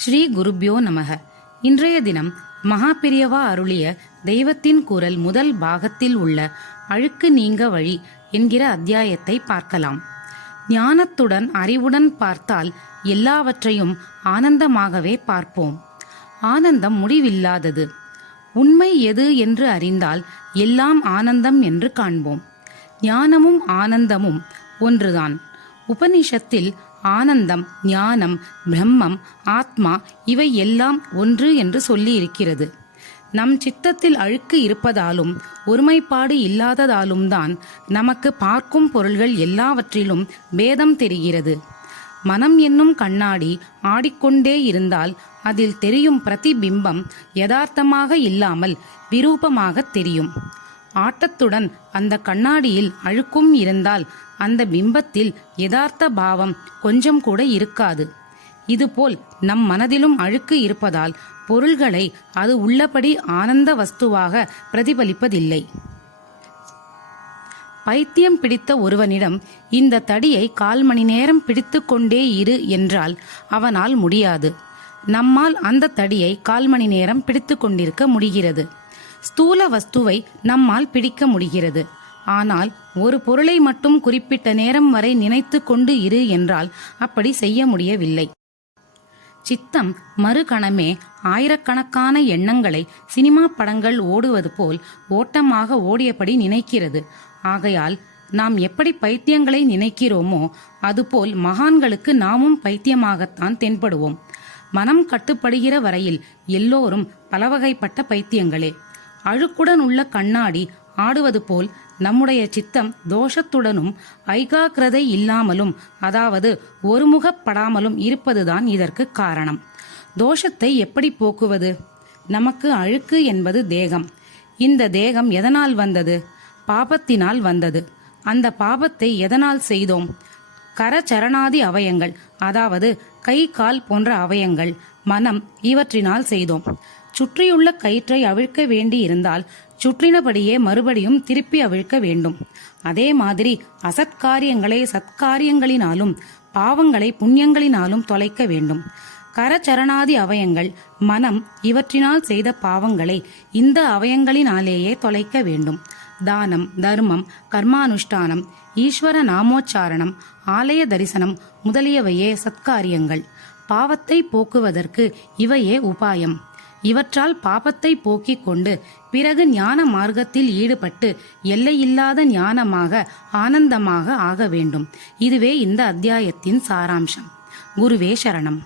ஸ்ரீ குருப்யோ நமக. இன்றைய தினம் மகாபிரியவா அருளிய தெய்வத்தின் குரல் முதல் பாகத்தில் உள்ள அழுக்கு நீங்க வழி என்கிற அத்தியாயத்தை பார்க்கலாம். ஞானத்துடன் அறிவுடன் பார்த்தால் எல்லாவற்றையும் ஆனந்தமாகவே பார்ப்போம். ஆனந்தம் முடிவில்லாதது. உண்மை எது என்று அறிந்தால் எல்லாம் ஆனந்தம் என்று காண்போம். ஞானமும் ஆனந்தமும் ஒன்றுதான். உபனிஷத்தில் ஆனந்தம், ஞானம், பிரம்மம், ஆத்மா இவை எல்லாம் ஒன்று என்று சொல்லி இருக்கிறது. நம் சித்தத்தில் அழுக்கு இருப்பதாலும் ஒருமைப்பாடு இல்லாததாலும் தான் நமக்கு பார்க்கும் பொருள்கள் எல்லாவற்றிலும் பேதம் தெரிகிறது. மனம் என்னும் கண்ணாடி ஆடிக்கொண்டே இருந்தால் அதில் தெரியும் பிரதிபிம்பம் யதார்த்தமாக இல்லாமல் விரூபமாக தெரியும். ஆட்டத்துடன் அந்த கண்ணாடியில் அழுக்கும் இருந்தால் அந்த பிம்பத்தில் யதார்த்த பாவம் கொஞ்சம் கூட இருக்காது. இதுபோல் நம் மனதிலும் அழுக்கு இருப்பதால் பொருள்களை அது உள்ளபடி ஆனந்த வஸ்துவாக பிரதிபலிப்பதில்லை. பைத்தியம் பிடித்த ஒருவனிடம் இந்த தடியை 1/4 மணி நேரம் பிடித்து கொண்டே இரு என்றால் அவனால் முடியாது. நம்மால் அந்த தடியை 1/4 மணி நேரம் பிடித்து கொண்டிருக்க முடிகிறது. ஸ்தூல வஸ்துவை நம்மால் பிடிக்க முடிகிறது. ஆனால் ஒரு பொருளை மட்டும் குறிப்பிட்ட நேரம் வரை நினைத்து கொண்டு இரு என்றால் அப்படி செய்ய முடியவில்லை. சித்தம் மறுகணமே ஆயிரக்கணக்கான எண்ணங்களை சினிமா படங்கள் ஓடுவது போல் ஓட்டமாக ஓடியபடி நினைக்கிறது. ஆகையால் நாம் எப்படி பைத்தியங்களை நினைக்கிறோமோ அதுபோல் மகான்களுக்கு நாமும் பைத்தியமாகத்தான் தென்படுவோம். மனம் கட்டுப்படுகிற வரையில் எல்லோரும் பலவகைப்பட்ட பைத்தியங்களே. அழுக்குடன் உள்ள கண்ணாடி ஆடுவது போல் நம்முடைய சித்தம் தோஷத்துடனும் ஐகாக்கிரதை இல்லாமலும், அதாவது ஒருமுகப்படாமலும் இருப்பதுதான் இதற்கு காரணம். தோஷத்தை எப்படி போக்குவது? நமக்கு அழுக்கு என்பது தேகம். இந்த தேகம் எதனால் வந்தது? பாபத்தினால் வந்தது. அந்த பாபத்தை எதனால் செய்தோம்? கரச்சரணாதி அவயங்கள், அதாவது கை கால் போன்ற அவயங்கள், மனம் இவற்றினால் செய்தோம். சுற்றியுள்ள கயிற்றை அவிழ்க்க வேண்டி இருந்தால் சுற்றினபடியே மறுபடியும் திருப்பி அவிழ்க்க வேண்டும். அதே மாதிரி அசத்காரியங்களை சத்காரியங்களினாலும் பாவங்களை புண்ணியங்களினாலும் தொலைக்க வேண்டும். கரச்சரணாதி அவயங்கள், மனம் இவற்றினால் செய்த பாவங்களை இந்த அவயங்களினாலேயே தொலைக்க வேண்டும். தானம், தர்மம், கர்மானுஷ்டானம், ஈஸ்வர நாமோச்சாரணம், ஆலய தரிசனம் முதலியவையே சத்காரியங்கள். பாவத்தை போக்குவதற்கு இவையே உபாயம். இவற்றால் பாபத்தை போக்கிக் கொண்டு பிறகு ஞான மார்க்கத்தில் ஈடுபட்டு எல்லையில்லாத ஞானமாக ஆனந்தமாக ஆக வேண்டும். இதுவே இந்த அத்தியாயத்தின் சாராம்சம். குருவே சரணம்.